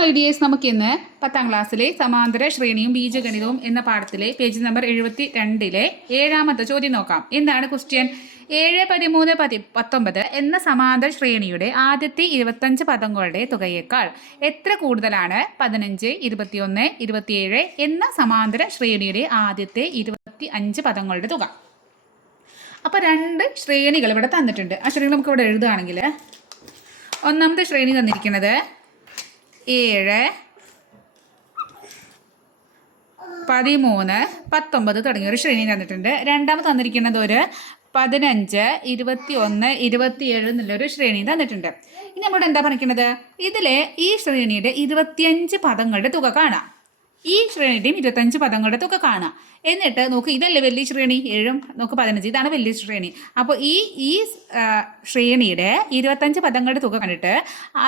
My dears, നമുക്ക് ഇന്ന് 10ാം ക്ലാസ്സിലെ സമാന്തര ശ്രേണിയും ബീജഗണിതവും എന്ന പാഠത്തിലെ പേജ് നമ്പർ 72-ലെ 7ാമത്തെ ചോദ്യം നോക്കാം. എന്താണ് ക്വസ്റ്റ്യൻ? 7, 13, 19 എന്ന സമാന്തര ശ്രേണിയുടെ ആദ്യത്തെ 25 പദങ്ങളുടെ തുകയേക്കാൾ എത്ര കൂടുതലാണ് 15, 21, 27 എന്ന സമാന്തര ശ്രേണിയുടെ ആദ്യത്തെ 25 പദങ്ങളുടെ തുക? അപ്പോൾ രണ്ട് ശ്രേണികൾ ഇവിടെ തന്നിട്ടുണ്ട്. ആ ശ്രേണി നമുക്ക് ഇവിടെ എഴുതുകയാണെങ്കിൽ ഒന്നാമത്തെ ശ്രേണി തന്നിരിക്കുന്നത് 7, 13, 19 തുടങ്ങിയ ഒരു ശ്രേണി തന്നിട്ടുണ്ട്. രണ്ടാമത് തന്നിരിക്കുന്നത് ഒരു 15, 21, 27 എന്നുള്ളൊരു ശ്രേണി തന്നിട്ടുണ്ട്. ഇനി നമ്മളിവിടെ എന്താ പറഞ്ഞിരിക്കുന്നത്? ഇതിലെ ഈ ശ്രേണിയുടെ 25 പദങ്ങളുടെ തുക കാണാം. ഈ ശ്രേണിയുടെയും 25 പദങ്ങളുടെ തുക കാണാം. എന്നിട്ട് നോക്ക്, ഇതല്ലേ വലിയ ശ്രേണി, 7, നോക്ക് 15, ഇതാണ് വലിയ ശ്രേണി. അപ്പോൾ ഈ ശ്രേണിയുടെ 25 പദങ്ങളുടെ തുക കണ്ടിട്ട്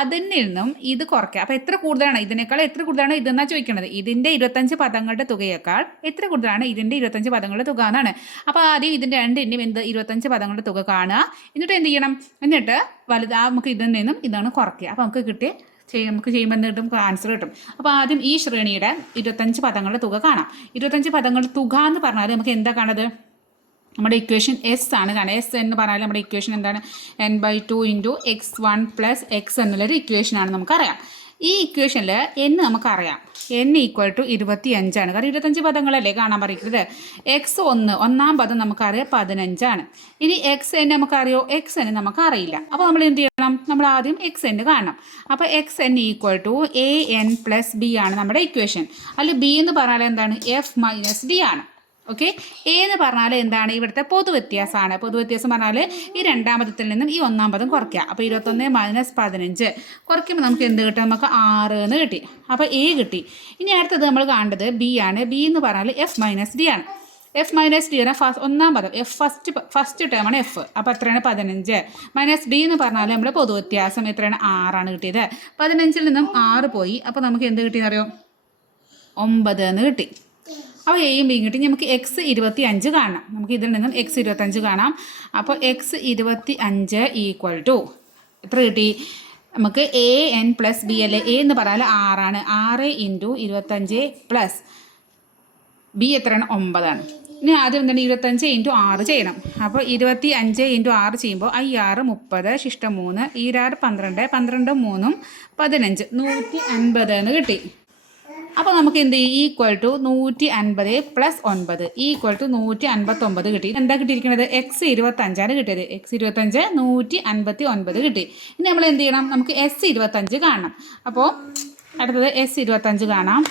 അതിൽ നിന്നും ഇത് കുറയ്ക്കുക. അപ്പോൾ എത്ര കൂടുതലാണ്, ഇതിനേക്കാൾ എത്ര കൂടുതലാണ് ഇതെന്നാണ് ചോദിക്കുന്നത്. ഇതിൻ്റെ 25 പദങ്ങളുടെ തുകയേക്കാൾ എത്ര കൂടുതലാണ് ഇതിൻ്റെ 25 പദങ്ങളുടെ തുക എന്നാണ്. അപ്പോൾ ആദ്യം ഇതിൻ്റെ രണ്ടിൻ്റെയും 25 പദങ്ങളുടെ തുക കാണുക. എന്നിട്ട് എന്ത് ചെയ്യണം? എന്നിട്ട് നമുക്ക് ഇതിൽ നിന്നും ഇതാണ് കുറയ്ക്കുക. അപ്പോൾ നമുക്ക് ചെയ്യുമ്പോൾ കിട്ടും, ആൻസർ കിട്ടും. അപ്പോൾ ആദ്യം ഈ ശ്രേണിയുടെ 25 പദങ്ങളുടെ തുക കാണാം. 25 പദങ്ങളുടെ തുക എന്ന് പറഞ്ഞാൽ നമുക്ക് എന്താ കാണുന്നത്? നമ്മുടെ ഇക്വേഷൻ എസ് ആണ് കാണുക. എസ് എന്ന് പറഞ്ഞാൽ നമ്മുടെ ഇക്വേഷൻ എന്താണ്? n/2 × x1 + x എന്നുള്ളൊരു ഇക്വേഷനാണ് നമുക്കറിയാം. ഈ ഇക്വേഷനിൽ n നമുക്കറിയാം, n = 25 ആണ്. കാരണം 25 പദങ്ങളല്ലേ കാണാൻ പറയുന്നത്. ഒന്നാം പദം നമുക്കറിയാം 15 ആണ്. ഇനി xn നമുക്കറിയോ? xn നമുക്കറിയില്ല. അപ്പോൾ നമ്മൾ എന്ത് ചെയ്യണം? നമ്മൾ ആദ്യം xn കാണണം. അപ്പോൾ xn = an + b ആണ് നമ്മുടെ ഇക്വേഷൻ. അതിൽ b എന്ന് പറഞ്ഞാൽ എന്താണ്? f - d ആണ്. ഓക്കെ. എ എന്ന് പറഞ്ഞാൽ എന്താണ്? ഇവിടുത്തെ പൊതുവ്യത്യാസമാണ്. പൊതുവ്യത്യാസം പറഞ്ഞാൽ ഈ രണ്ടാമതത്തിൽ നിന്നും ഈ ഒന്നാം പദം കുറയ്ക്കുക. അപ്പോൾ 21 - 15 കുറയ്ക്കുമ്പോൾ നമുക്ക് എന്ത് കിട്ടും? നമുക്ക് 6 എന്ന് കിട്ടി. അപ്പോൾ എ കിട്ടി. ഇനി അടുത്തത് നമ്മൾ കാണേണ്ടത് ബി ആണ്. ബി എന്ന് പറഞ്ഞാൽ f - d ആണ്. f - d ആണ് ഒന്നാം പദം. ഫസ്റ്റ് ടേമാണ് എഫ്. അപ്പോൾ എത്രയാണ്? 15 - d എന്ന് പറഞ്ഞാൽ നമ്മുടെ പൊതുവ്യത്യാസം എത്രയാണ്? 6 ആണ് കിട്ടിയത്. 15-ൽ നിന്നും 6 പോയി. അപ്പോൾ നമുക്ക് എന്ത് കിട്ടിയെന്നറിയോ? 9 എന്ന് കിട്ടി. അപ്പോൾ എയും ബിയും കിട്ടി. നമുക്ക് x25 കാണാം. നമുക്ക് ഇതിൽ നിന്നും x25 കാണാം. അപ്പോൾ x25 = എത്ര കിട്ടി? നമുക്ക് an + b അല്ലേ? എ എന്ന് പറഞ്ഞാൽ 6 ആണ്. 6 × 25 പ്ലസ് ബി എത്രയാണ്? 9 ആണ്. ഇനി ആദ്യം എന്താണ്? 25 × 6 ചെയ്യണം. അപ്പോൾ 25 × 6 ചെയ്യുമ്പോൾ 5 6 30 ശിഷ്ടം 3 6 12 12 3 15 150 എന്ന് കിട്ടി. അപ്പോൾ നമുക്ക് എന്ത് ചെയ്യും? =150 + 9 =159 കിട്ടി. എന്താ കിട്ടിയിരിക്കുന്നത്? x25 ആണ് കിട്ടിയത്. x25 159 കിട്ടി. ഇനി നമ്മൾ എന്ത് ചെയ്യണം? നമുക്ക് s25 കാണണം. അപ്പോൾ അടുത്തത് s25 കാണാം.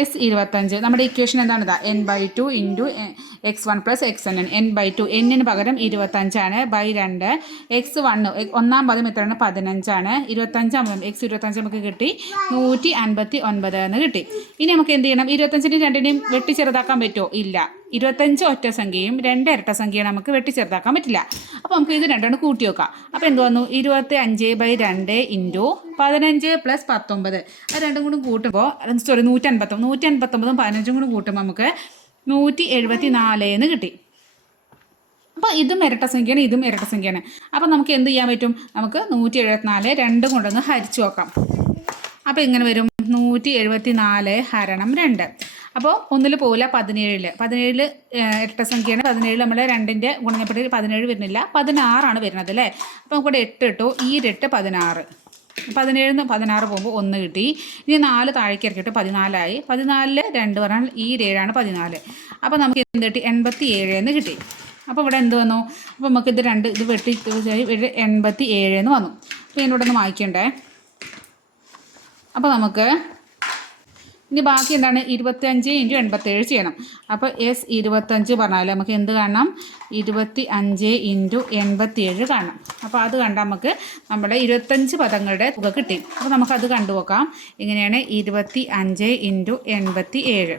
s25 നമ്മുടെ ഇക്വേഷൻ എന്താണ്? n/2 × x1 + xn. n/2 n-ന് പകരം 25 ആണ്. /2 x1 ഒന്നാം പദം എത്രയാണ്? 15 ആണ്. 25 x25 നമുക്ക് കിട്ടി 159 എന്ന് കിട്ടി. ഇനി നമുക്ക് എന്ത് ചെയ്യണം? 25-നും 2-നെയും വെട്ടി ചെറുതാക്കാൻ പറ്റുമോ? ഇല്ല. 25 ഒറ്റ സംഖ്യയും 2 ഇരട്ട സംഖ്യയും നമുക്ക് വെട്ടി ചെറുതാക്കാൻ പറ്റില്ല. അപ്പോൾ നമുക്ക് ഇത് രണ്ടാണ് കൂട്ടി വെക്കാം. അപ്പോൾ എന്ത് വന്നു? 25/2 × 15 + 19 അത് രണ്ടും കൂടി കൂട്ടുമ്പോൾ 159 15 കൂടി കൂട്ടുമ്പോൾ നമുക്ക് 174 എന്ന് കിട്ടി. അപ്പോൾ ഇതും ഇരട്ട സംഖ്യയാണ്, ഇതും ഇരട്ട സംഖ്യയാണ്. അപ്പോൾ നമുക്ക് എന്ത് ചെയ്യാൻ പറ്റും? നമുക്ക് 174 രണ്ടും കൊണ്ടൊന്ന് ഹരിച്ചു നോക്കാം. അപ്പോൾ ഇങ്ങനെ വരും 174 × 2. അപ്പോൾ ഒന്നിൽ പോവില്ല, 17 ഇരട്ട സംഖ്യയാണ്. 17 നമ്മൾ 2-ൻ്റെ ഗുണനപ്പെട്ട് 17 വരുന്നില്ല, 16 ആണ് വരുന്നത് അല്ലേ? അപ്പോൾ നമുക്കിവിടെ 8 ഇട്ടു. ഈ 8 16. 17 നിന്ന് 16 പോകുമ്പോൾ 1 കിട്ടി. ഇനി 4 താഴേക്ക് ഇറക്കിയിട്ട് 14 ആയി. 14 2 പറഞ്ഞാൽ ഈ 7 14. അപ്പോൾ നമുക്ക് എന്ത് കിട്ടി? 87 എന്ന് കിട്ടി. അപ്പോൾ ഇവിടെ എന്ത് വന്നു? അപ്പോൾ നമുക്ക് ഇത് വെട്ടി 87 എന്ന് വന്നു. അപ്പോൾ ഇതിനോട് ഒന്ന് വായിക്കണ്ടേ. അപ്പോൾ നമുക്ക് ഇനി ബാക്കി എന്താണ്? 25 × 87 ചെയ്യണം. അപ്പോൾ s25 പറഞ്ഞാൽ നമുക്ക് എന്ത് കാണണം? 25 × 87 കാണണം. അപ്പോൾ അത് കണ്ടാൽ നമുക്ക് നമ്മുടെ 25 പദങ്ങളുടെ തുക കിട്ടി. അപ്പോൾ നമുക്കത് കണ്ടുപോക്കാം. ഇങ്ങനെയാണ് 25 × 87.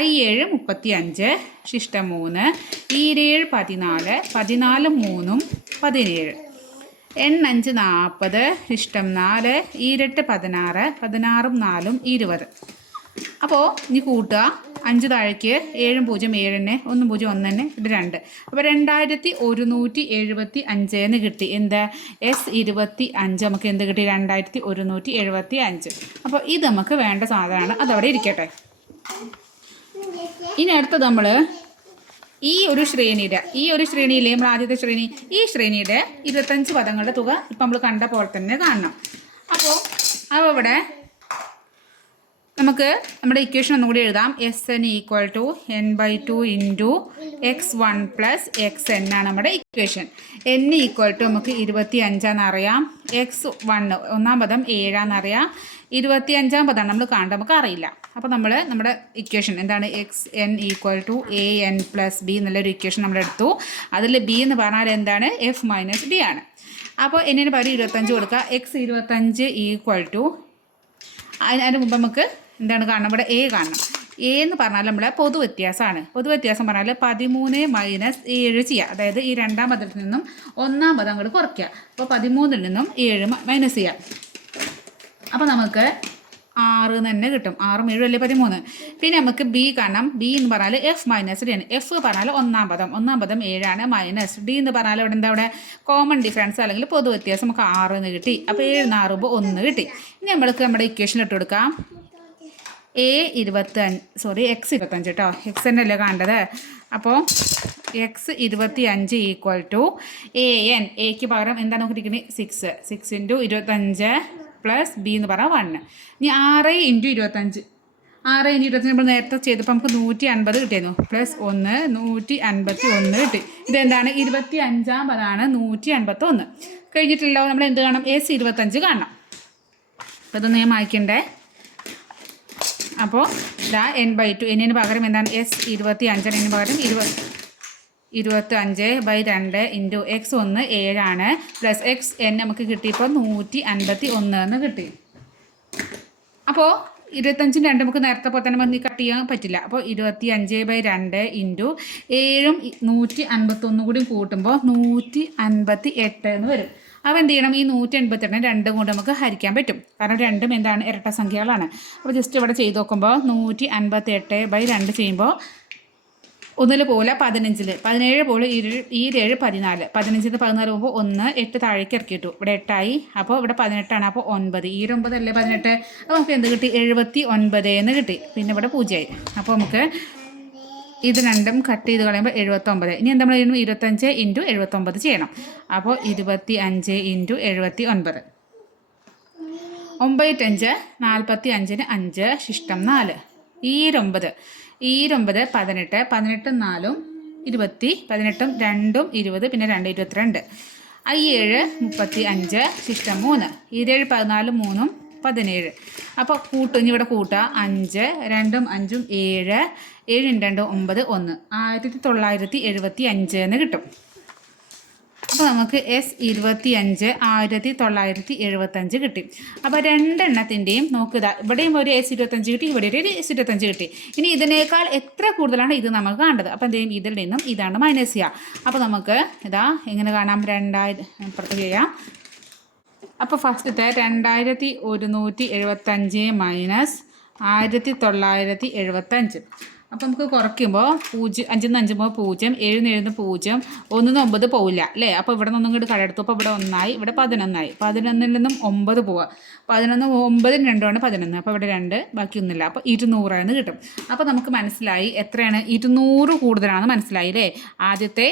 7 35 ശിഷ്ടം 3 7 14 14 3 17 5 40 ശിഷ്ടം 4 16 16 16 4 20. അപ്പോൾ ഇനി കൂട്ടുക. 5 താഴേക്ക് 7 0 7 1 0 1 ഇത് 2. അപ്പോൾ 2175 എന്ന് കിട്ടി. എന്താ S25 നമുക്ക് എന്ത് കിട്ടി? 2175. അപ്പോൾ ഇത് നമുക്ക് വേണ്ട സാധനമാണ്, അതവിടെ ഇരിക്കട്ടെ. ഇനി അടുത്തത് നമ്മൾ ഈ ഒരു ശ്രേണിയിലെ നമ്മൾ ആദ്യത്തെ ശ്രേണി, ഈ ശ്രേണിയുടെ 25 പദങ്ങളുടെ തുക ഇപ്പം നമ്മൾ കണ്ട പോലെ തന്നെ കാണണം. അപ്പോൾ ഇവിടെ നമുക്ക് നമ്മുടെ ഇക്വേഷൻ ഒന്നുകൂടി എഴുതാം. SN = n/2 × x1 + xn ആണ് നമ്മുടെ ഇക്വേഷൻ. n = നമുക്ക് 25 അറിയാം, x1 ഒന്നാം പദം 7 അറിയാം, 25 പദമാണ് നമ്മൾ കാണേണ്ടത്, നമുക്ക് അറിയില്ല. അപ്പോൾ നമ്മൾ നമ്മുടെ ഇക്വേഷൻ എന്താണ്? xn = an + b എന്നുള്ളൊരു ഇക്വേഷൻ നമ്മൾ എടുത്തു. അതിൽ b എന്ന് പറഞ്ഞാൽ എന്താണ്? f - d ആണ്. അപ്പോൾ എന്നിന് പകരം 25 കൊടുക്കുക. x25 അതിന് മുമ്പ് നമുക്ക് എന്താണ് കാണണം? ഇവിടെ a കാണണം. a എന്ന് പറഞ്ഞാൽ നമ്മുടെ പൊതുവ്യത്യാസമാണ്. പൊതുവ്യത്യാസം പറഞ്ഞാൽ 13 - 7 ചെയ്യുക. അതായത് ഈ രണ്ടാം പദത്തിൽ നിന്നും ഒന്നാം പദം അങ്ങോട്ട് കുറയ്ക്കുക. അപ്പോൾ 13 നിന്നും 7 മൈനസ് ചെയ്യുക. അപ്പോൾ നമുക്ക് 6 തന്നെ കിട്ടും. 6 7 അല്ലേ 13. പിന്നെ നമുക്ക് b കാണണം. b എന്ന് പറഞ്ഞാൽ f - d ആണ്. f പറഞ്ഞാൽ ഒന്നാം പദം 7 ആണ്, മൈനസ് d എന്ന് പറഞ്ഞാൽ ഇവിടെ എന്താ? അവിടെ കോമൺ ഡിഫറൻസ് അല്ലെങ്കിൽ പൊതുവ്യത്യാസം നമുക്ക് 6 എന്ന് കിട്ടി. അപ്പോൾ 7 6 1 കിട്ടി. ഇനി നമ്മൾക്ക് നമ്മുടെ ഇക്വേഷൻ ഇട്ട് കൊടുക്കാം. x25 കേട്ടോ, x തന്നെയല്ലേ കാണേണ്ടത്. അപ്പോൾ x25 = an, എക്ക് പകരം എന്താണ് നോക്കിയിരിക്കുന്നത്? 6 × 25 + b എന്ന് പറഞ്ഞാൽ 1. ഇനി 6 × 25 നമ്മൾ നേരത്തെ ചെയ്തപ്പോൾ നമുക്ക് 150 കിട്ടിയിരുന്നു, പ്ലസ് 1 151 കിട്ടി. ഇതെന്താണ്? 25 പദമാണ് 151. കഴിഞ്ഞിട്ടില്ലോ നമ്മൾ എന്ത് കാണണം? S25 കാണണം. അപ്പോൾ ഇതൊന്ന് ഞാൻ വായിക്കണ്ടേ. അപ്പോൾ ഇതാ n/2, എന്നിന് പകരം എന്താണ്? S25, എന്നിന് പകരം 25/2 × x1 7 ആണ്, പ്ലസ് xn നമുക്ക് കിട്ടിയപ്പോൾ 151 എന്ന് കിട്ടി. അപ്പോൾ 25 2 നമുക്ക് നേരത്തെ പോലെ തന്നെ കട്ട് ചെയ്യാൻ പറ്റില്ല. അപ്പോൾ 25/2 × 7 151 കൂടി കൂട്ടുമ്പോൾ 158 എന്ന് വരും. അപ്പോൾ എന്ത് ചെയ്യണം? ഈ 188 2 കൊണ്ട് നമുക്ക് ഹരിക്കാൻ പറ്റും, കാരണം രണ്ടും എന്താണ്? ഇരട്ട സംഖ്യകളാണ്. അപ്പോൾ ജസ്റ്റ് ഇവിടെ ചെയ്ത് നോക്കുമ്പോൾ 158/2 ചെയ്യുമ്പോൾ 1 പോലെ 15, 17 പോലെ 7 14, 15 14 പോകുമ്പോൾ 1 8 താഴേക്ക് ഇറക്കിയിട്ടു. ഇവിടെ 8 ആയി. അപ്പോൾ ഇവിടെ 18 ആണ്. അപ്പോൾ 9 9 അല്ലേ 18. അപ്പോൾ നമുക്ക് എന്ത് കിട്ടി? 79 എന്ന് കിട്ടി. പിന്നെ ഇവിടെ 0 ആയി. അപ്പോൾ നമുക്ക് ഇത് രണ്ടും കട്ട് ചെയ്ത് കളയുമ്പോൾ 79. ഇനി എന്താ നമ്മൾ 25 × 79 ചെയ്യണം. അപ്പോൾ 25 × 79 9×5 45, 5 ശിഷ്ടം 4. ഈ 9 18 18 4 20, 18 2 20, പിന്നെ 2 22. 7 35 ശിഷ്ടം 3. 7 14 3 17. അപ്പോൾ ഇനി ഇവിടെ കൂട്ടുക. 5 2 5 7 7 2 9 1 1975 എന്ന് കിട്ടും. അപ്പോൾ നമുക്ക് S25 1975 കിട്ടി. അപ്പോൾ രണ്ടെണ്ണത്തിൻ്റെയും നോക്കുക, ഇവിടെയും ഒരു S25 കിട്ടി, ഇവിടെ ഒരു S25 കിട്ടി. ഇനി ഇതിനേക്കാൾ എത്ര കൂടുതലാണ് ഇത് നമുക്ക് കാണേണ്ടത്. അപ്പോൾ എന്ത് ചെയ്യും? ഇതിൽ നിന്നും ഇതാണ് മൈനസ് ചെയ്യുക. അപ്പോൾ നമുക്ക് ഇതാ എങ്ങനെ കാണാം? 2000 പുറത്ത് ചെയ്യാം. അപ്പോൾ ഫസ്റ്റത്തെ 2175 മൈനസ് 1975. അപ്പോൾ നമുക്ക് കുറയ്ക്കുമ്പോൾ 0 5 5 0 0 7 7 0 1 9 പോവില്ല അല്ലേ. അപ്പോൾ ഇവിടെ നിന്നും ഇങ്ങോട്ട് കടയെടുത്തു. അപ്പോൾ ഇവിടെ 1 ആയി, ഇവിടെ 11 ആയി. 11 നിന്നും 9 പോവുക. 11 9 2 ആണ് 11. അപ്പോൾ ഇവിടെ 2 ബാക്കി ഒന്നുമില്ല. അപ്പോൾ 200 എന്ന് കിട്ടും. അപ്പോൾ നമുക്ക് മനസ്സിലായി എത്രയാണ്? 200 കൂടുതലാണെന്ന് മനസ്സിലായി അല്ലേ. ആദ്യത്തെ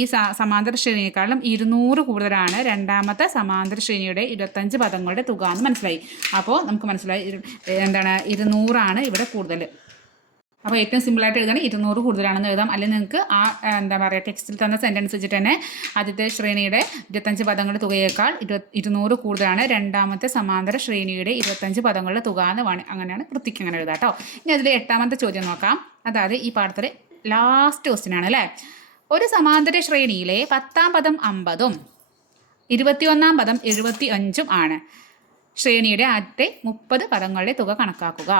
ഈ സമാന്തര ശ്രേണിയെക്കാളും 200 കൂടുതലാണ് രണ്ടാമത്തെ സമാന്തര ശ്രേണിയുടെ 25 പദങ്ങളുടെ തുക എന്ന് മനസ്സിലായി. അപ്പോൾ നമുക്ക് മനസ്സിലായി എന്താണ്? 200 ആണ് ഇവിടെ കൂടുതൽ. അപ്പോൾ ഏറ്റവും സിമ്പിളായിട്ട് എഴുതാൻ 200 കൂടുതലാണെന്ന് എഴുതാം. അല്ലെങ്കിൽ നിങ്ങൾക്ക് എന്താ പറയുക, ടെക്സ്റ്റിൽ തന്ന സെൻറ്റൻസ് വെച്ചിട്ട് തന്നെ ആദ്യത്തെ ശ്രേണിയുടെ 25 പദങ്ങളുടെ തുകയേക്കാൾ 200 കൂടുതലാണ് രണ്ടാമത്തെ സമാന്തര ശ്രേണിയുടെ 25 പദങ്ങളുടെ തുക എന്ന് അങ്ങനെയാണ് വൃത്തിക്ക് അങ്ങനെ എഴുതാം കേട്ടോ. ഇനി അതിൽ 8ാമത്തെ ചോദ്യം നോക്കാം. അതായത് ഈ പാഠത്തിലെ ലാസ്റ്റ് ക്വസ്റ്റ്യൻ ആണ് അല്ലേ. ഒരു സമാന്തര ശ്രേണിയിലെ 10ാം പദം 50ഉം 21ാം പദം 75ഉം ആണ്. ശ്രേണിയുടെ ആദ്യത്തെ 30 പദങ്ങളുടെ തുക കണക്കാക്കുക.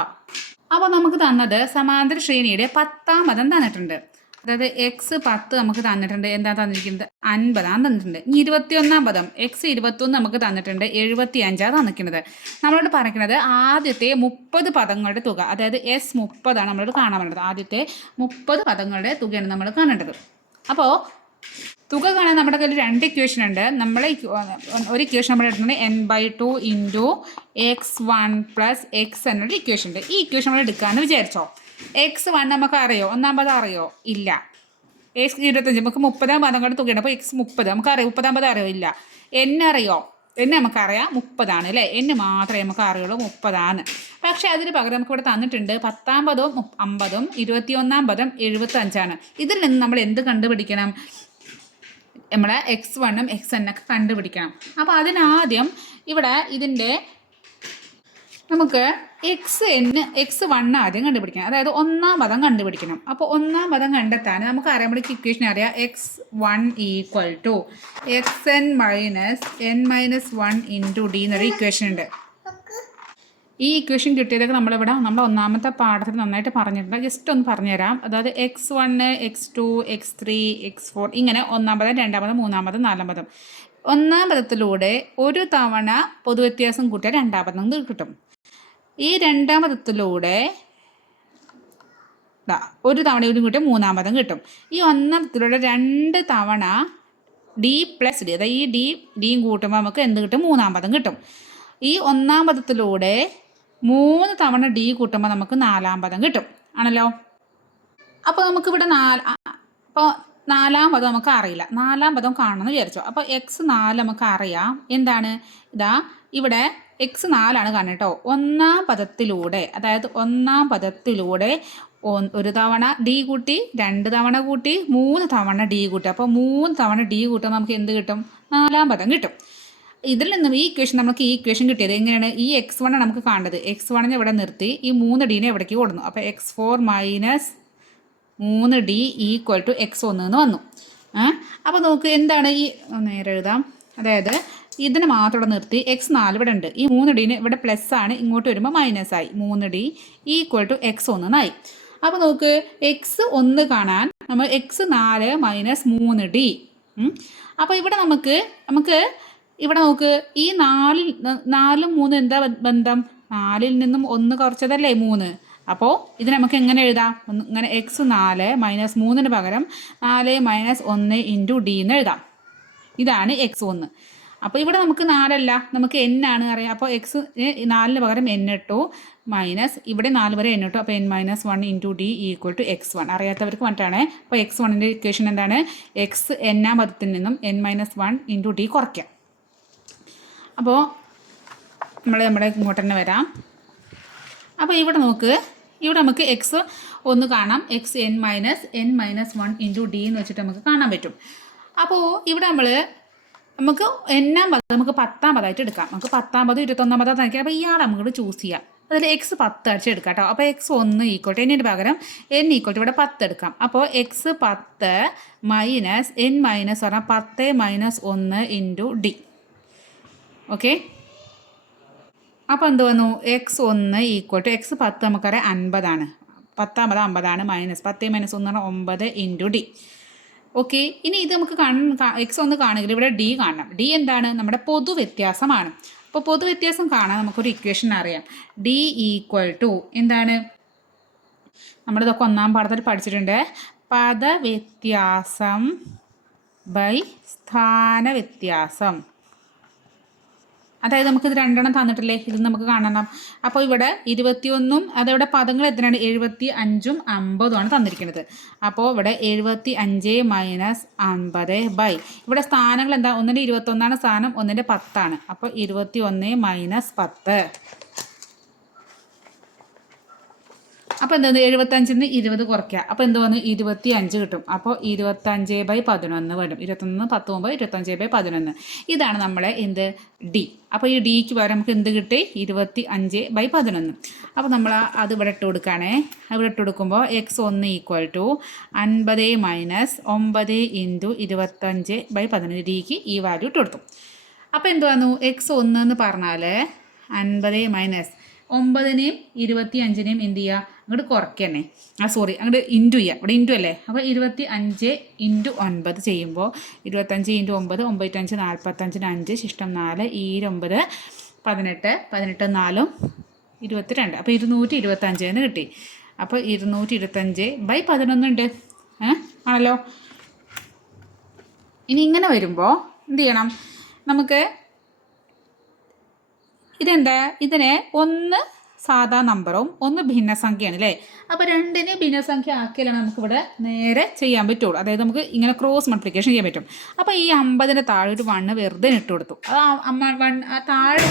അപ്പോൾ നമുക്ക് തന്നത് സമാന്തര ശ്രേണിയുടെ 10ാം പദം തന്നിട്ടുണ്ട്. അതായത് എക്സ് 10 നമുക്ക് തന്നിട്ടുണ്ട്. എന്താ തന്നിരിക്കുന്നത്? 50 തന്നിട്ടുണ്ട്. ഇനി 21 പദം എക്സ് 21 നമുക്ക് തന്നിട്ടുണ്ട്. 75 തന്നിരിക്കുന്നത്. നമ്മളോട് പറയുന്നത് ആദ്യത്തെ 30 പദങ്ങളുടെ തുക, അതായത് S30 നമ്മളോട് കാണാൻ വേണ്ടത്. ആദ്യത്തെ 30 പദങ്ങളുടെ തുകയാണ് നമ്മൾ കാണേണ്ടത്. അപ്പോൾ തുക കാണാൻ നമ്മുടെ കയ്യിൽ 2 ഇക്വേഷൻ ഉണ്ട്. നമ്മൾ ഒരു ഇക്വേഷൻ നമ്മൾ എടുക്കുന്നത് n/2 into x1 plus X എന്നൊരു ഇക്വേഷൻ ഉണ്ട്. ഈ ഇക്വേഷൻ നമ്മൾ എടുക്കാമെന്ന് വിചാരിച്ചോ. x1 നമുക്ക് അറിയോ? ഒന്നാം പദം അറിയോ? ഇല്ല. x25 നമുക്ക് 30 പദങ്ങളുടെ തുകയുണ്ട്. അപ്പോൾ x30 നമുക്കറിയാം. 30 പദം അറിയോ? ഇല്ല. n അറിയോ? n നമുക്കറിയാം 30 അല്ലേ. n മാത്രമേ നമുക്ക് അറിയുള്ളൂ 30. പക്ഷേ അതിന് പകരം നമുക്ക് ഇവിടെ തന്നിട്ടുണ്ട് 10 പദവും 50ഉം 21 പദം 75. ഇതിൽ നിന്ന് നമ്മൾ എന്ത് കണ്ടുപിടിക്കണം? നമ്മളെ x1ഉം xn ഒക്കെ കണ്ടുപിടിക്കണം. അപ്പോൾ അതിനാദ്യം ഇവിടെ ഇതിൻ്റെ നമുക്ക് x1 ആദ്യം കണ്ടുപിടിക്കണം. അതായത് ഒന്നാം പദം കണ്ടുപിടിക്കണം. അപ്പോൾ ഒന്നാം പദം കണ്ടെത്താൻ നമുക്കറിയാം, നമ്മുടെ ഇക്വേഷൻ അറിയാം. x1 equal to xn minus n-1 into d എന്നൊരു ഇക്വേഷൻ ഉണ്ട്. ഈ ഇക്വേഷൻ കിട്ടിയതൊക്കെ നമ്മുടെ ഒന്നാമത്തെ പാഠത്തിൽ നന്നായിട്ട് പറഞ്ഞിട്ടുണ്ട്. ജസ്റ്റ് ഒന്ന് പറഞ്ഞുതരാം. അതായത് x1, x2, x3, x4 ഇങ്ങനെ ഒന്നാം പദം, രണ്ടാം പദം, മൂന്നാം പദം, നാലാം പദം. ഒന്നാം പദത്തിലൂടെ ഒരു തവണ പൊതുവ്യത്യാസം കൂട്ടിയാൽ രണ്ടാം പദം കിട്ടും. ഈ രണ്ടാം പദത്തിലൂടെ ഒരു തവണ കൂടി കൂട്ടിയാൽ മൂന്നാം പദം കിട്ടും. ഈ ഒന്നാം പദത്തിലൂടെ 2 തവണ d പ്ലസ് d, അതായത് ഈ ഡിയും കൂട്ടുമ്പോൾ നമുക്ക് എന്ത് കിട്ടും? മൂന്നാം പദം കിട്ടും. ഈ ഒന്നാം പദത്തിലൂടെ 3 തവണ d കൂട്ടുമ്പോൾ നമുക്ക് നാലാം പദം കിട്ടും. ആണല്ലോ. അപ്പോൾ നമുക്കിവിടെ നാലാം പദം നമുക്ക് അറിയില്ല. നാലാം പദം കാണണമെന്ന് വിചാരിച്ചോ. അപ്പോൾ x4 നമുക്ക് അറിയാം. എന്താണ്? ഇവിടെ x4 കാണുന്നത് കേട്ടോ. ഒന്നാം പദത്തിലൂടെ, അതായത് ഒന്നാം പദത്തിലൂടെ ഒരു തവണ d കൂട്ടി, 2 തവണ കൂട്ടി, 3 തവണ d കൂട്ടി. അപ്പോൾ 3 തവണ d കൂട്ടുമ്പോൾ നമുക്ക് എന്ത് കിട്ടും? നാലാം പദം കിട്ടും. ഇതിൽ നിന്നും ഈ ഇക്വേഷൻ കിട്ടിയത് എങ്ങനെയാണ്? ഈ x1 നമുക്ക് കാണേണ്ടത്. x1 ഇവിടെ നിർത്തി ഈ 3d എവിടേക്ക് കൊടുന്നു. അപ്പോൾ x4 minus 3d equal to x1 എന്ന് വന്നു. അപ്പോൾ നമുക്ക് എന്താണ് ഈ നേരെ എഴുതാം. അതായത് ഇതിന് മാത്രം ഇവിടെ നിർത്തി x4 ഇവിടെ ഉണ്ട്. ഈ 3d ഇവിടെ പ്ലസ് ആണ്, ഇങ്ങോട്ട് വരുമ്പോൾ മൈനസ് ആയി. 3d ഈക്വൽ ടു x1 എന്നായി. അപ്പോൾ നമുക്ക് x1 കാണാൻ നമ്മൾ x4 മൈനസ് 3d. അപ്പോൾ ഇവിടെ നമുക്ക് ഇവിടെ നോക്ക്, ഈ 4ഉം 3 എന്താ ബന്ധം? 4ൽ നിന്നും 1 കുറച്ചതല്ലേ 3. അപ്പോൾ ഇത് നമുക്ക് എങ്ങനെ എഴുതാം? ഇങ്ങനെ x4 മൈനസ് 3ന് പകരം 4 മൈനസ് 1 ഇൻറ്റു d എന്ന് എഴുതാം. ഇതാണ് x1. അപ്പോൾ ഇവിടെ നമുക്ക് 4 അല്ല, നമുക്ക് n ആണ് അറിയാം. അപ്പോൾ 4ന് പകരം n ഇട്ടു, മൈനസ് ഇവിടെ 4 വരെ n ഇട്ടു. അപ്പോൾ n-1 into d equal to x1. അറിയാത്തവർക്ക് വേണ്ടിയിട്ടാണ്. അപ്പോൾ x1ൻ്റെ ഇക്വേഷൻ എന്താണ്? n പദത്തിൽ നിന്നും n-1 ഇൻറ്റു d കുറയ്ക്കാം. അപ്പോൾ നമ്മുടെ ഇങ്ങോട്ട് തന്നെ വരാം. അപ്പോൾ ഇവിടെ നോക്ക്, ഇവിടെ നമുക്ക് x1 കാണാം. n-1 ഇൻറ്റു d എന്ന് വെച്ചിട്ട് നമുക്ക് കാണാൻ പറ്റും. അപ്പോൾ ഇവിടെ നമുക്ക് n-ാം പദം നമുക്ക് 10-ാം പദമായിട്ട് എടുക്കാം. നമുക്ക് 10-ാം പദം 21-ാം പദം തന്നിരിക്കാം. അപ്പോൾ ഇയാളെ നമുക്ക് ചൂസ് ചെയ്യാം. അതിൽ x10 അടിച്ച് എടുക്കാം കേട്ടോ. അപ്പോൾ x1 ഈക്വൽ ടു n-ന് പകരം n ഈക്വൽ ടു ഇവിടെ 10 എടുക്കാം. അപ്പോൾ x10 മൈനസ് n മൈനസ് പറഞ്ഞാൽ 10 മൈനസ് 1 ഇൻറ്റു d. ഓക്കെ. അപ്പോൾ എന്ത് വന്നു? x1 ഈക്വൽ ടു x10 നമുക്കറിയാം 50 10-ാം പദം 50 minus 10 minus 1 9 into d. Okay. ഇനി ഇത് നമുക്ക് x1 കാണുമെങ്കിൽ ഇവിടെ d കാണണം. d എന്താണ്? നമ്മുടെ പൊതുവ്യത്യാസമാണ്. അപ്പോൾ പൊതുവ്യത്യാസം കാണാൻ നമുക്കൊരു ഇക്വേഷൻ അറിയാം. d ഈക്വൽ ടു എന്താണ്? നമ്മളിതൊക്കെ ഒന്നാം പാഠത്തിൽ പഠിച്ചിട്ടുണ്ട്. പദവ്യത്യാസം ബൈ സ്ഥാനവ്യത്യാസം. അതായത് നമുക്കിത് 2 എണ്ണം തന്നിട്ടില്ലേ, ഇത് നമുക്ക് കാണണം. അപ്പോൾ ഇവിടെ 21ഉം അതവിടെ പദങ്ങൾ എത്രയാണ്? 75ഉം 50ഉം തന്നിരിക്കുന്നത്. അപ്പോൾ ഇവിടെ 75 മൈനസ് 50 ബൈ ഇവിടെ സ്ഥാനങ്ങൾ എന്താ? ഒന്നിൻ്റെ 21 സ്ഥാനം, ഒന്നിൻ്റെ 10. അപ്പോൾ 21 മൈനസ് 10. അപ്പോൾ എന്താണ്? 75-ന് 20 കുറയ്ക്കുക. അപ്പോൾ എന്ത് വന്നു? 25 കിട്ടും. അപ്പോൾ 25/11 വരും. 21 10 പോകുമ്പോൾ 25/11. ഇതാണ് നമ്മളെ എന്ത്? d. അപ്പോൾ ഈ ഡിക്ക് പകരം നമുക്ക് എന്ത് കിട്ടി? 25/11. അപ്പോൾ നമ്മൾ അത് ഇവിടെ ഇട്ട് കൊടുക്കുകയാണേ. ഇവിടെ ഇട്ട് കൊടുക്കുമ്പോൾ x1 equal to 50 minus 9 into 25/11. ഡിക്ക് ഈ വാല്യൂ ഇട്ട് കൊടുത്തു. അപ്പോൾ എന്ത് വന്നു? x1 എന്ന് പറഞ്ഞാൽ 50 മൈനസ് 9-നെയും 25-നെയും എന്ത് ചെയ്യുക? അങ്ങോട്ട് കുറയ്ക്കന്നെ അങ്ങോട്ട് ഇൻറ്റു ചെയ്യുക. ഇവിടെ ഇൻറ്റു അല്ലേ, അപ്പോൾ 25 ഇൻറ്റു 9 ചെയ്യുമ്പോൾ 25 ഇൻറ്റു 9 9×5 45 5 ശിഷ്ടം 4 ഈ 9 18 18 4 22 അപ്പോൾ 225 എന്ന് കിട്ടി. അപ്പോൾ 225/11 ഉണ്ട് ആണല്ലോ. ഇനി ഇങ്ങനെ വരുമ്പോൾ എന്ത് ചെയ്യണം, നമുക്ക് ഇതെന്താ, ഇതിനെ ഒന്ന് സാധാ നമ്പറും ഒന്ന് ഭിന്നസംഖ്യയാണ് അല്ലേ. അപ്പോൾ രണ്ടിനെ ഭിന്നസംഖ്യ ആക്കിയാലാണ് നമുക്കിവിടെ നേരെ ചെയ്യാൻ പറ്റുള്ളൂ. അതായത് നമുക്ക് ഇങ്ങനെ ക്രോസ് മൾട്ടിപ്ലിക്കേഷൻ ചെയ്യാൻ പറ്റും. അപ്പോൾ ഈ 50-ന് താഴെ ഒരു 1 വെറുതെ ഇട്ട് കൊടുത്തു. അത് താഴെ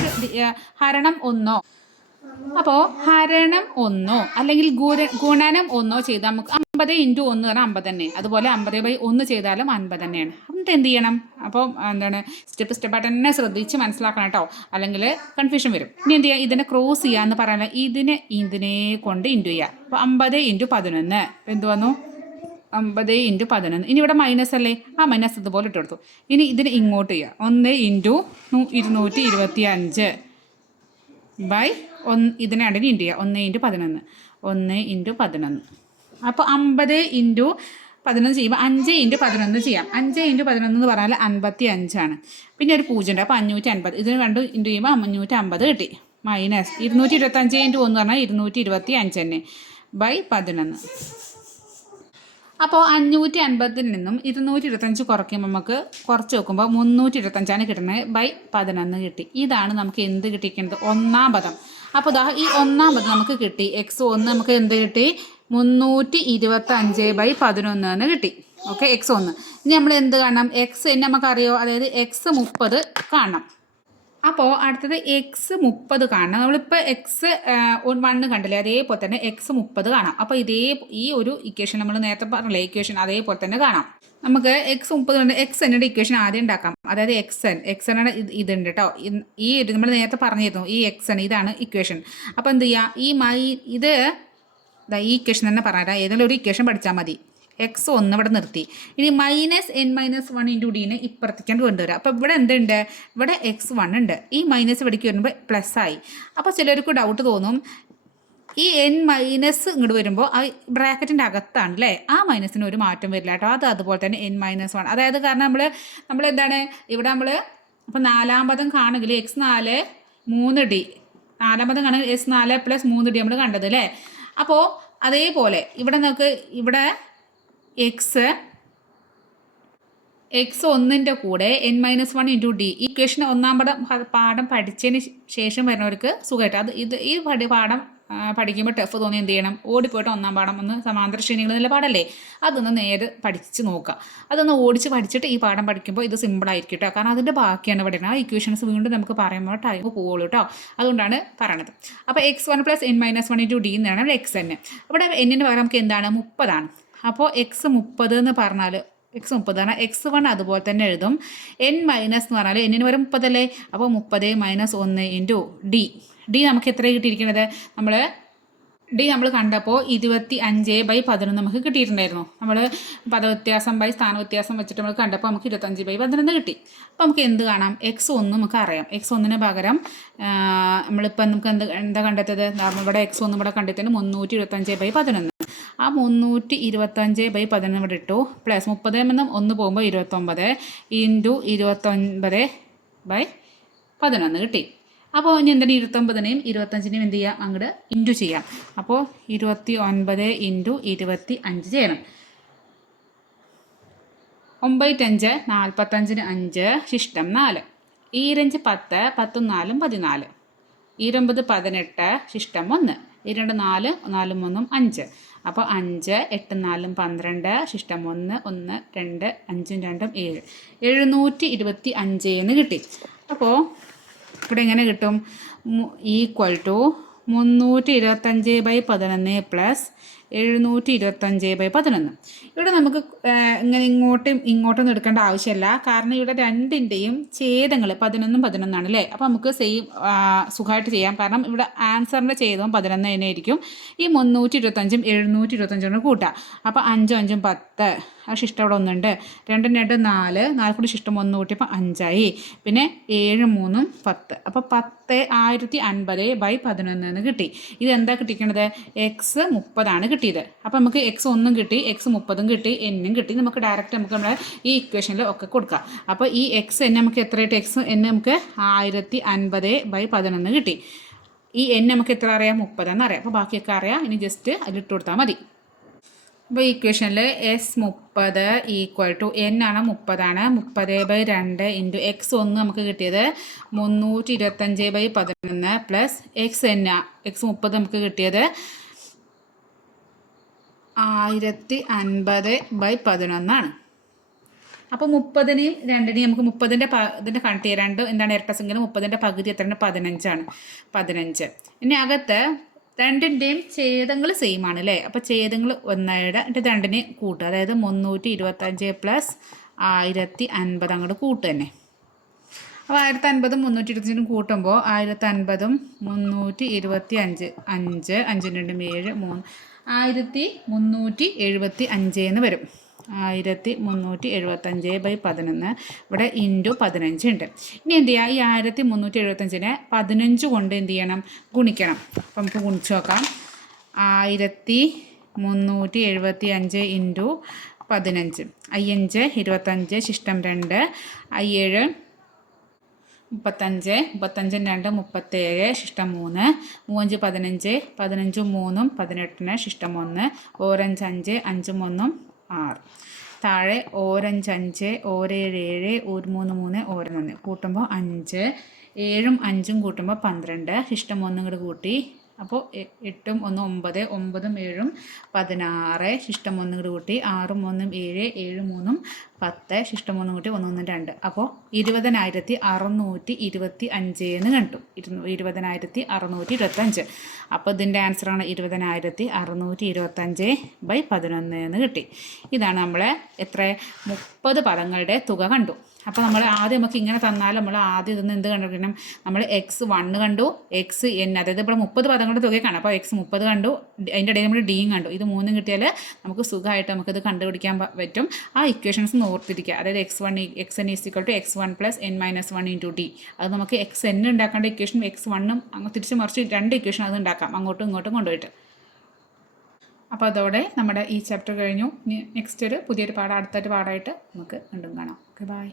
ഹരണം 1 അപ്പോൾ ഹരണം 1 അല്ലെങ്കിൽ ഗുണനം 1 ചെയ്താൽ നമുക്ക് 50 ഇൻറ്റു 1 പറഞ്ഞാൽ 50 തന്നെ. അതുപോലെ 50/1 ചെയ്താലും 50 തന്നെയാണ്. എന്നിട്ട് എന്ത് ചെയ്യണം, അപ്പോൾ എന്താണ് സ്റ്റെപ്പായിട്ട് തന്നെ ശ്രദ്ധിച്ച് മനസ്സിലാക്കണം കേട്ടോ, അല്ലെങ്കിൽ കൺഫ്യൂഷൻ വരും. ഇനി എന്ത് ചെയ്യുക, ഇതിനെ ക്രോസ് ചെയ്യുക എന്ന് പറയാൻ ഇതിനെ കൊണ്ട് ഇൻറ്റു ചെയ്യുക. അപ്പോൾ 50 ഇൻറ്റു 11 എന്ത് വന്നു, 50 ഇൻറ്റു 11. ഇനി ഇവിടെ മൈനസ് അല്ലേ, ആ മൈനസ് ഇതുപോലെ ഇട്ട് കൊടുത്തു. ഇനി ഇതിനെ ഇങ്ങോട്ട് ചെയ്യുക, 1 ഇൻറ്റു 225 ഇതിനെ അടങ്ങി ഇൻറ്റു ചെയ്യുക, 1 ഇൻറ്റു 11 1 ഇൻറ്റു 11. അപ്പോൾ 50 ഇൻറ്റു 11 ചെയ്യുമ്പോൾ 5 ഇൻറ്റു 11 ചെയ്യാം. 5 ഇൻറ്റു 11 എന്ന് പറഞ്ഞാൽ 55 ആണ്. പിന്നെ ഒരു 0 ഉണ്ട്, അപ്പോൾ 550. ഇതിന് കണ്ടു ഇൻറ്റു ചെയ്യുമ്പോൾ 550 കിട്ടി. മൈനസ് 225 ഇൻറ്റു 1 പറഞ്ഞാൽ 225 തന്നെ /11. അപ്പോൾ 550-ൽ നിന്നും 225 കുറയ്ക്കുമ്പോൾ നമുക്ക് കുറച്ച് നോക്കുമ്പോൾ 325 കിട്ടുന്നത് /11 കിട്ടി. ഇതാണ് നമുക്ക് എന്ത് കിട്ടിയിരിക്കുന്നത്, ഒന്നാം പദം. അപ്പോൾ ഈ ഒന്നാം പദം നമുക്ക് കിട്ടി. x1 നമുക്ക് എന്ത് കിട്ടി, 325/11 എന്ന് കിട്ടി. Okay, x1. ഇനി നമ്മൾ എന്ത് കാണണം, x നമുക്കറിയോ, അതായത് x 30 കാണണം. അപ്പോൾ അടുത്തത് x 30 കാണണം. നമ്മളിപ്പോൾ x 1 കണ്ടില്ലേ, അതേപോലെ തന്നെ x 30 കാണാം. അപ്പോൾ ഈ ഒരു ഇക്വേഷൻ നമ്മൾ നേരത്തെ പറഞ്ഞില്ലേ ഇക്വേഷൻ, അതേപോലെ തന്നെ കാണാം. നമുക്ക് x 30 കൊണ്ട് xnയുടെ ഇക്വേഷൻ ആദ്യം ഉണ്ടാക്കാം. അതായത് xn ആണ് ഇതുണ്ട് കേട്ടോ. ഈ നമ്മൾ നേരത്തെ പറഞ്ഞിരുന്നു ഈ xn, ഇതാണ് ഇക്വേഷൻ. അപ്പോൾ എന്ത് ചെയ്യുക, ഇത് ഈ ഇക്വേഷൻ തന്നെ പറഞ്ഞാൽ ഏതെങ്കിലും ഒരു ഇക്വേഷൻ പഠിച്ചാൽ മതി. x1 ഇവിടെ നിർത്തി. ഇനി -n-1 ഇൻറ്റു ഡീനെ ഇപ്പുറത്തേക്കാണ്ട് കൊണ്ടുവരാം. അപ്പോൾ ഇവിടെ എന്തുണ്ട്, ഇവിടെ x1 ഉണ്ട്. ഈ മൈനസ് ഇവിടേക്ക് വരുമ്പോൾ പ്ലസ് ആയി. അപ്പോൾ ചിലർക്ക് ഡൗട്ട് തോന്നും, ഈ n മൈനസ് ഇങ്ങോട്ട് വരുമ്പോൾ ആ ബ്രാക്കറ്റിൻ്റെ അകത്താണ് അല്ലേ, ആ മൈനസിന് ഒരു മാറ്റം വരില്ല കേട്ടോ. അതുപോലെ തന്നെ n-1, അതായത് കാരണം നമ്മൾ എന്താണ് ഇവിടെ അപ്പോൾ 4-ാം പദം കാണുമെങ്കിൽ x4 3d, 4-ാം പദം കാണുമെങ്കിൽ s4 + 3d നമ്മൾ കണ്ടത് അല്ലേ. അപ്പോൾ അതേപോലെ ഇവിടെ നമുക്ക് ഇവിടെ x1-ൻ്റെ കൂടെ n-1 ഇൻറ്റു ഡി ഇക്വേഷൻ ഒന്നാം പാഠം പഠിച്ചതിന് ശേഷം വരുന്നവർക്ക് സുഖമായിട്ട് ഈ പാഠം പഠിക്കുമ്പോൾ ടഫ് തോന്നി എന്ത് ചെയ്യണം, ഓടിപ്പോയിട്ട് ഒന്നാം പാഠം ഒന്ന് സമാന്തര ശ്രേണികൾ നല്ല പാടല്ലേ, അതൊന്ന് നേരെ പഠിച്ച് നോക്കുക. അതൊന്ന് ഓടിച്ച് പഠിച്ചിട്ട് ഈ പാഠം പഠിക്കുമ്പോൾ ഇത് സിമ്പിളായിരിക്കും കേട്ടോ. കാരണം അതിൻ്റെ ബാക്കിയാണ് ഇവിടെ ആ ഇക്വേഷൻസ് വീണ്ടും നമുക്ക് പറയുമ്പോൾ ടൈം പോകുള്ളൂ കേട്ടോ. അതുകൊണ്ടാണ് പറയണത്. അപ്പോൾ x1 + n-1 ഇൻറ്റു ഡി എന്നാണ് xn. ഇവിടെ എന്നിന് പകരം നമുക്ക് എന്താണ്, 30 ആണ്. അപ്പോൾ x 30 എന്ന് പറഞ്ഞാൽ x 30 ആണ്. x1 അതുപോലെ തന്നെ എഴുതും. n മൈനസ് എന്ന് പറഞ്ഞാൽ എന്നിന് വരെ 30 അല്ലേ. അപ്പോൾ 30 - 1 ഇൻറ്റു ഡി നമുക്ക് എത്ര കിട്ടിയിരിക്കുന്നത്, നമ്മൾ കണ്ടപ്പോൾ 25/11 നമുക്ക് കിട്ടിയിട്ടുണ്ടായിരുന്നു. നമ്മൾ പദവ്യത്യാസം സ്ഥാനവ്യത്യാസം വെച്ചിട്ട് നമ്മൾ കണ്ടപ്പോൾ നമുക്ക് 25/11 കിട്ടി. അപ്പോൾ നമുക്ക് എന്ത് കാണാം, x1 നമുക്ക് അറിയാം. x1-ന് പകരം നമ്മളിപ്പോൾ നമുക്ക് എന്താ കണ്ടെത്തത്, ഇവിടെ x1 ഇവിടെ കണ്ടെത്തിയത് 325/11. ആ 325/11 ഇവിടെ ഇട്ടു, പ്ലസ് 30 1 പോകുമ്പോൾ 29 ഇൻറ്റു 29/11 കിട്ടി. അപ്പോൾ ഇനി എന്താണ് 29-നെയും 25-നെയും എന്ത് ചെയ്യാം, അങ്ങോട്ട് ഇൻറ്റു ചെയ്യാം. അപ്പോൾ 29 ഇൻറ്റു 25 ചെയ്യണം. 9×5 45-ന് 5 ശിഷ്ടം 4. 2×5 10 10 4 14. 2×9 18 ശിഷ്ടം 1. 2×4 4 3 5. അപ്പോൾ 5 8 4 12 ശിഷ്ടം 1 1 2 5 2 7 725 എന്ന് കിട്ടി. അപ്പോൾ ഇവിടെ എങ്ങനെ കിട്ടും, = 325/11 പ്ലസ് 725/11. ഇവിടെ നമുക്ക് ഇങ്ങനെ ഇങ്ങോട്ടൊന്നും എടുക്കേണ്ട ആവശ്യമില്ല. കാരണം ഇവിടെ രണ്ടിൻ്റെയും ഛേദങ്ങൾ 11 11 അല്ലേ. അപ്പോൾ നമുക്ക് സെയിം സുഖമായിട്ട് ചെയ്യാം. കാരണം ഇവിടെ ആൻസറിൻ്റെ ഛേദവും 11 തന്നെ ആയിരിക്കും. ഈ 325ഉം 725 കൂട്ടാം. അപ്പോൾ 5 5 10. ആ ശിഷ്ടം ഇവിടെ ഒന്നുണ്ട്. 2 2 4. 4 കൂടി ശിഷ്ടം 1 കൂട്ടിയപ്പോൾ 5 ആയി. പിന്നെ 7 3 10. അപ്പോൾ 10/50/11 എന്ന് കിട്ടി. ഇതെന്താ കിട്ടിക്കണത്? എക്സ് 30 കിട്ടിയത്. അപ്പോൾ നമുക്ക് എക്സ് 1 കിട്ടി, എക്സ് 30 കിട്ടി, എന്നും കിട്ടി. നമുക്ക് ഡയറക്റ്റ് നമുക്ക് നമ്മുടെ ഈ ഇക്വേഷനിൽ ഒക്കെ കൊടുക്കാം. അപ്പോൾ ഈ എക്സ് എന്നെ നമുക്ക് എത്രയായിട്ട് എക്സ് എന്നെ നമുക്ക് 1050/11 കിട്ടി. ഈ എൻ നമുക്ക് എത്ര അറിയാം? 30 അറിയാം. അപ്പോൾ ബാക്കിയൊക്കെ അറിയാം. ഇനി ജസ്റ്റ് അതിലിട്ട് കൊടുത്താൽ മതി. അപ്പോൾ ഇക്വേഷനിൽ S30 = N ആണ് 30 30/2 ഇൻറ്റു എക്സ് 1 നമുക്ക് കിട്ടിയത് 325/11 പ്ലസ് എക്സ് എൻ എക്സ് 30 നമുക്ക് കിട്ടിയത് 1050/11 ആണ്. അപ്പോൾ 30നെയും 2നെയും നമുക്ക് 30ൻ്റെ ഇതിൻ്റെ കണക്ട് ചെയ്യാം. രണ്ടും എന്താണ് ഇരട്ടസംഖ്യ? 30ൻ്റെ പകുതി എത്രയാണ്? 15 ആണ്. 15. ഇനി അകത്ത് രണ്ടിൻ്റെയും ഛേദങ്ങൾ സെയിം ആണ് അല്ലേ. അപ്പോൾ ഛേദങ്ങൾ ഒന്നയുടെ രണ്ടിനെ കൂട്ടുക. അതായത് 325 പ്ലസ് 1050 അങ്ങോട്ട് കൂട്ടുക തന്നെ. അപ്പോൾ 1050ഉം 325ഉം കൂട്ടുമ്പോൾ 1050ഉം 325 5 5 2 7 3 1375 എന്ന് വരും. 1375/11 ഇവിടെ ഇൻറ്റു 15 ഉണ്ട്. ഇനി എന്ത് ചെയ്യുക? ഈ 1375നെ 15 കൊണ്ട് എന്ത് ചെയ്യണം? ഗുണിക്കണം. അപ്പം നമുക്ക് ഗുണിച്ച് നോക്കാം. 1375 ഇൻറ്റു 15. 5 25 ശിഷ്ടം 2 7 35 35 2 37 ശിഷ്ടം 3 3 15 15 3 18 ശിഷ്ടം 1 5 5 5 1 6. താഴെ 5 5 7 7 3 3 1 കൂട്ടുമ്പോൾ 5 7ഉം 5ഉം കൂട്ടുമ്പോൾ 12 ശിഷ്ടം 1 ഇങ്ങോട്ട് കൂട്ടി. അപ്പോൾ 8ഉം 1 9 9ഉം 7ഉം 16 ശിഷ്ടം 1 ഇങ്ങോട്ട് കൂട്ടി. 6ഉം 1ഉം 7 7ഉം 3ഉം 10 ശിഷ്ടം 1 കൂട്ടി 1 1 2. അപ്പോൾ 20,625 എന്ന് കണ്ടു. 20,625. അപ്പോൾ ഇതിൻ്റെ ആൻസറാണ് 20,625/11 എന്ന് കിട്ടി. ഇതാണ് നമ്മളെ എത്ര 30 പദങ്ങളുടെ തുക കണ്ടു. അപ്പോൾ നമ്മൾ ആദ്യം നമുക്ക് ഇങ്ങനെ തന്നാൽ നമ്മൾ ആദ്യം ഇതൊന്ന് എന്ത് കണ്ടുപിടിക്കണം? നമ്മൾ x1 കണ്ടു, എക്സ് എൻ, അതായത് ഇവിടെ 30 പദങ്ങളുടെ തുക കാണാം. അപ്പോൾ x 30 കണ്ടു, അതിൻ്റെ ഇടയിൽ നമ്മൾ ഡിയും കണ്ടു. ഇത് 3 കിട്ടിയാൽ നമുക്ക് സുഖമായിട്ട് നമുക്കിത് കണ്ടുപിടിക്കാൻ പറ്റും. ആ ഇക്വേഷൻസ് ഓർത്തിരിക്കുക. അതായത് xn = x1 + n - 1 × d. അത് നമുക്ക് xn ഉണ്ടാക്കേണ്ട ഇക്വേഷൻ x1ഉം അങ്ങ് തിരിച്ച് മറിച്ച് 2 ഇക്വേഷൻ അത് ഉണ്ടാക്കാം, അങ്ങോട്ടും ഇങ്ങോട്ടും കൊണ്ടുപോയിട്ട്. അപ്പോൾ അതോടെ നമ്മുടെ ഈ ചാപ്റ്റർ കഴിഞ്ഞു. നെക്സ്റ്റ് പുതിയൊരു പാഠം അടുത്തൊരു പാഠമായിട്ട് നമുക്ക് വീണ്ടും കാണാം. Okay, by.